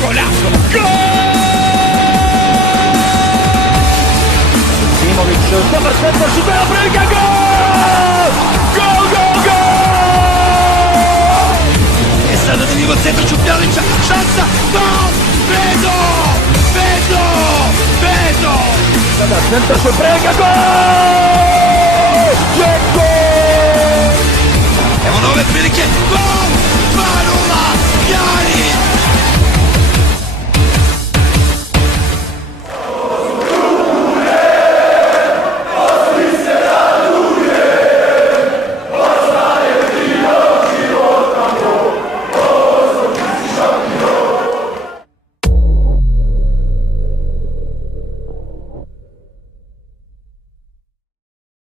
Golazo. ¡Gol! Simovic sta per stendere su quella prega, gol! È stato di vivo il centro sul piano di chance, gol! Vedo! Sta per stendere su prega, gol! Gol! Evo nove prilike, gol!